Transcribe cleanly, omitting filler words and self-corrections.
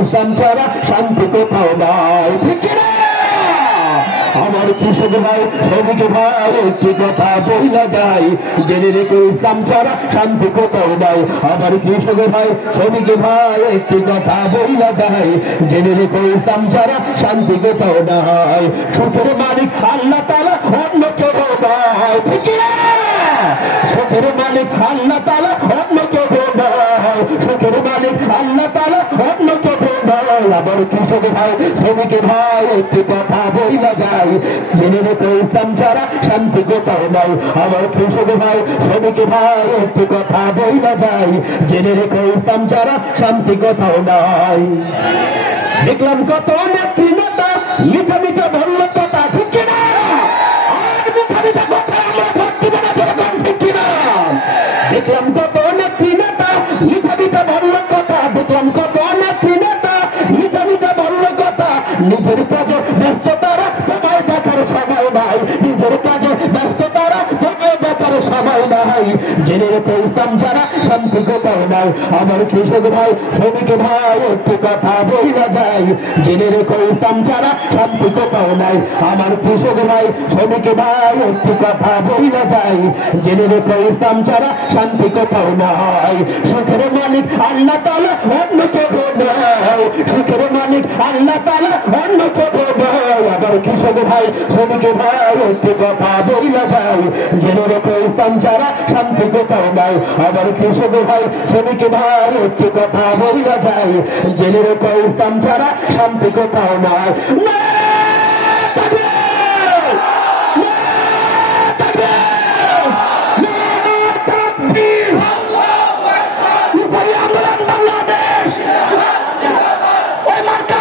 ইসলাম ছাড়া শান্তি কোথাও নাই, ঠিক না? আমার কৃষক ভাই শ্রমিক ভাই একটি কথা বইলা যায়, জেনে রেখো ইসলাম ছাড়া শান্তি কোথাও নাই। আমার কৃষক ভাই শ্রমিক ভাই একটি কথা বইলা যায়, জেনে রেখো ইসলাম ছাড়া শান্তি কোথাও নাই। সুখের মালিক আল্লাহ তাআলা, অন্য কেউ নয়, ঠিক না? সুখের মালিক আল্লাহ তাআলা, অন্য কেউ নয়। সুখের মালিক আল্লাহ তাআলা, অন্য কেউ নয়। আমার কৃষক ভাই শ্রমিক ভাই একটি কথা বইলা যায়, জেনে রেখো ইসলাম ছাড়া শান্তি কোথাও নাই। আমার কৃষক ভাই শ্রমিক ভাই একটি কথা বইলা যায়, জেনে রেখো ইসলাম ছাড়া শান্তি কোথাও নাই। দেখলাম কত নেত্রী নেতা মিঠা মিঠা বলল কথা, ঠিক না? আর মিঠা মিঠা কথা আমরা ভোট দিব না, যেরকম, ঠিক না? দেখলাম কত নেত্রী নেতা মিঠা মিঠা বলল কথা, দেখলাম কত নেত্রী নেতা মিঠা মিঠা বলল কথা। নিজের কাজে ব্যস্ত তারা, তোমায় দেখার সময় নাই। নিজের কাজে ব্যস্ত তারা, তোমায় দেখার সময় নাই। জেনে রেখো ইসলাম ছাড়া শান্তি কোথাও নাই। আমার কৃষক ভাই শ্রমিক ভাই একটি কথা বইলা যায়, জেনে রেখো ইসলাম ছাড়া শান্তি কোথাও নাই। আমার কৃষক ভাই শ্রমিক ভাই একটি কথা বইলা যায়, জেনে রেখো ইসলাম ছাড়া শান্তি কোথাও নাই। সুখের মালিক আল্লাহ তাআলা, অন্য কেউ নয়। সুখের মালিক আল্লাহ তাআলা, অন্য কেউ নয়। আবার কৃষক ভাই শ্রমিক ভাই একটি কথা বইলা যায়, জেনে রেখো ইসলাম ছাড়া শান্তি কোথাও নাই। আবার কৃষক ভাই শ্রমিক ভাই একটি কথা বইলা যায়, জেনে রেখো ইসলাম ছাড়া শান্তি কোথাও নাই। বাংলাদেশ ওই মার্কা